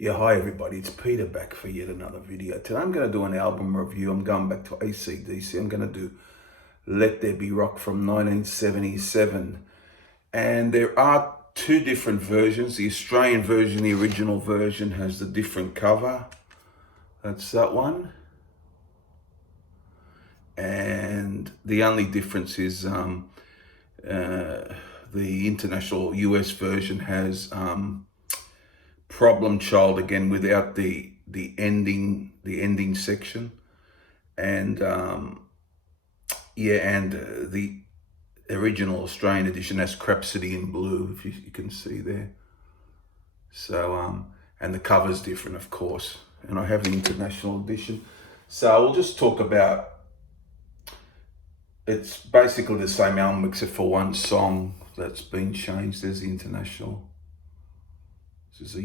Yeah, hi everybody, it's Peter back for yet another video. Today I'm going to do an album review. I'm going back to AC/DC. I'm going to do Let There Be Rock from 1977. And there are two different versions. The Australian version, the original version, has the different cover. That's that one. And the only difference is the international US version has Problem Child again without the ending section, and the original Australian edition has Crapsody in blue, if you can see there. So and the cover's different, of course, and I have the international edition. So we'll just talk about, it's basically the same album except for one song that's been changed. There's the international. This is a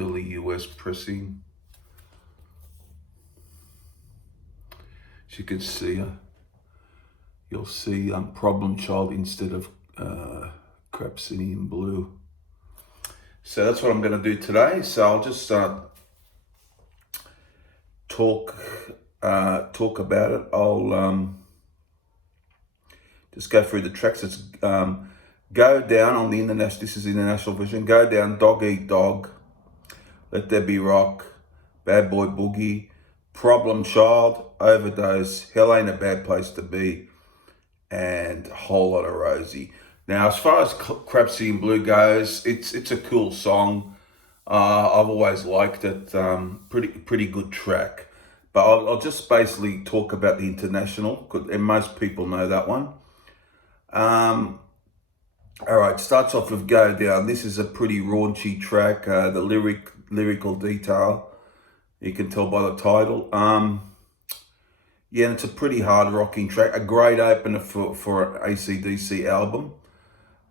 early US pressing. As you can see, you'll see Problem Child instead of Crapsody in blue. So that's what I'm going to do today. So I'll just talk about it. I'll just go through the tracks. It's Go Down on the international. This is the international version. Go Down, Dog Eat Dog, Let There Be Rock, Bad Boy Boogie, Problem Child, Overdose, Hell Ain't a Bad Place to Be, and Whole Lot of Rosie. Now, as far as Crapsody in Blue goes, it's a cool song. I've always liked it. Pretty good track. But I'll just basically talk about the international, and most people know that one. All right, starts off with Go Down. This is a pretty raunchy track. The lyrical detail, you can tell by the title. Yeah, and it's a pretty hard rocking track. A great opener for an AC/DC album.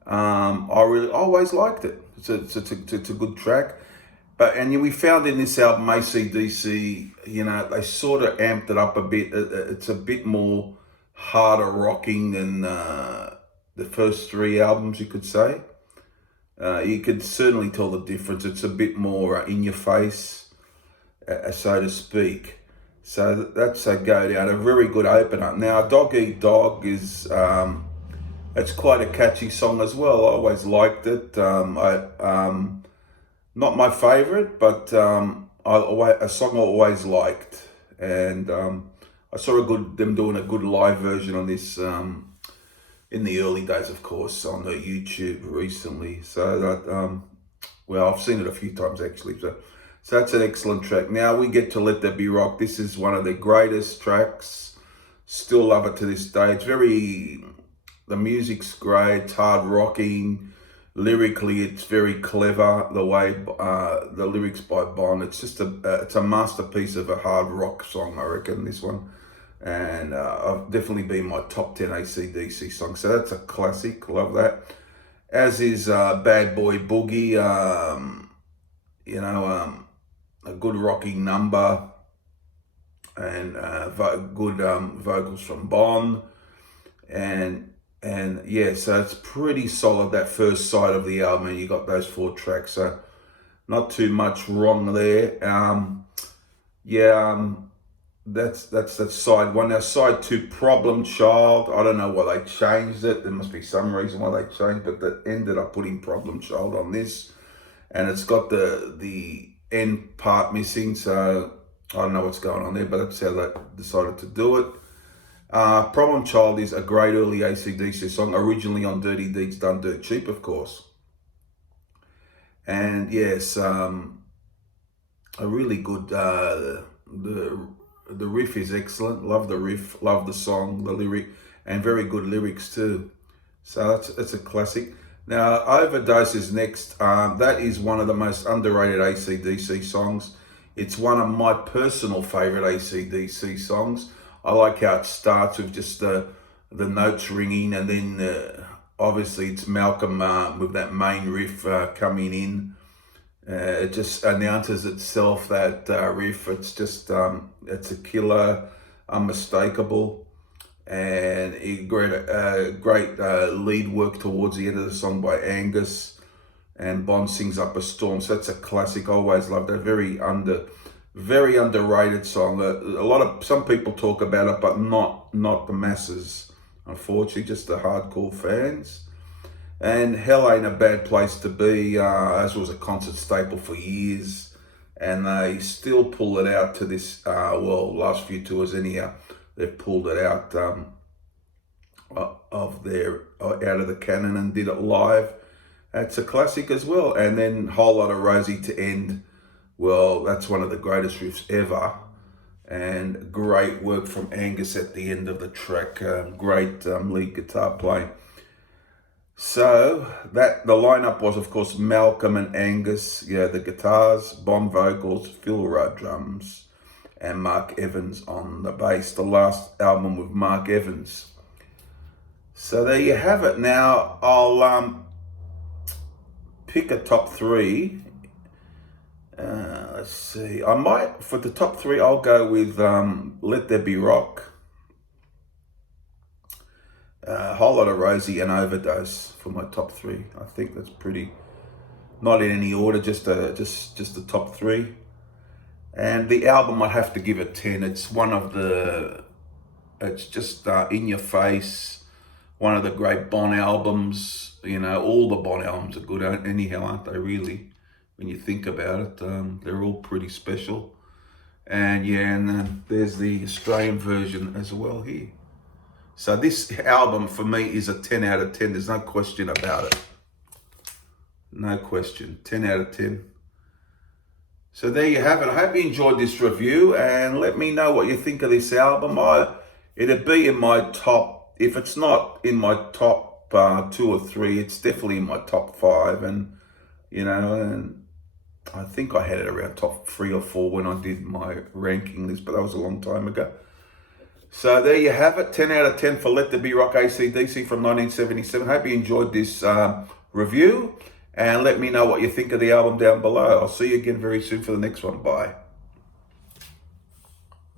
I really always liked it. It's a good track. And we found in this album, AC/DC, they sort of amped it up a bit. It's a bit more harder rocking than the first three albums, you could say. You could certainly tell the difference. It's a bit more in your face, so to speak. So that's a Go Down, a very good opener. Now, Dog Eat Dog is, it's quite a catchy song as well. I always liked it. Not my favorite, but a song I always liked. And I saw them doing a good live version on this in the early days, of course, on the YouTube recently. So that, well, I've seen it a few times actually. So that's an excellent track. Now we get to Let There Be Rock. This is one of the greatest tracks. Still love it to this day. The music's great. It's hard rocking. Lyrically, it's very clever. The way the lyrics by Bon. It's just it's a masterpiece of a hard rock song, I reckon, this one. And I've definitely been my top 10 AC/DC songs. So that's a classic. Love that. As is Bad Boy Boogie. A good rocking number, and good vocals from Bon, and yeah, so it's pretty solid, that first side of the album, and you got those four tracks, so not too much wrong there. That's side one. Now side two, Problem Child. I don't know why they changed it. There must be some reason why they changed, but they ended up putting Problem Child on this, and it's got the end part missing, so I don't know what's going on there, but that's how they decided to do it. Problem Child is a great early AC/DC song, originally on Dirty Deeds Done Dirt Cheap, of course. And yes, a really good, the riff is excellent. Love the riff, love the song, the lyric, and very good lyrics too. So it's a classic. Now, Overdose is next. That is one of the most underrated AC/DC songs. It's one of my personal favorite AC/DC songs. I like how it starts with just the notes ringing, and then obviously it's Malcolm with that main riff coming in. It just announces itself, that riff. It's just, it's a killer, unmistakable. And great lead work towards the end of the song by Angus. and Bond sings Up a Storm. So that's a classic. I always loved that. Very underrated song. Some people talk about it, but not the masses, unfortunately, just the hardcore fans. And Hell Ain't a Bad Place to Be, as was a concert staple for years, and they still pull it out to this, last few tours anyhow, they've pulled it out out of the canon and did it live. That's a classic as well. And then Whole Lot of Rosie to end, well, that's one of the greatest riffs ever, and great work from Angus at the end of the track. Great lead guitar playing. So the lineup was, of course, Malcolm and Angus, the guitars, Bond vocals, Phil Rudd drums, and Mark Evans on the bass. The last album with Mark Evans. So there you have it. Now I'll pick a top three. Let's see. For the top three, I'll go with Let There Be Rock, Whole Lot of Rosie, and Overdose for my top three. I think that's pretty, not in any order, just the top three. And the album, I'd have to give it 10. It's just in your face, one of the great Bond albums. All the Bond albums are good anyhow, aren't they, really? When you think about it, they're all pretty special. And then there's the Australian version as well here. So this album for me is a 10 out of 10. There's no question about it. No question. 10 out of 10. So there you have it. I hope you enjoyed this review, and let me know what you think of this album. It'd be in my top, if it's not in my top 2 or 3, it's definitely in my top 5. And I think I had it around top 3 or 4 when I did my ranking list, but that was a long time ago. So there you have it, 10 out of 10 for Let There Be Rock AC/DC from 1977. Hope you enjoyed this review, and let me know what you think of the album down below. I'll see you again very soon for the next one. Bye.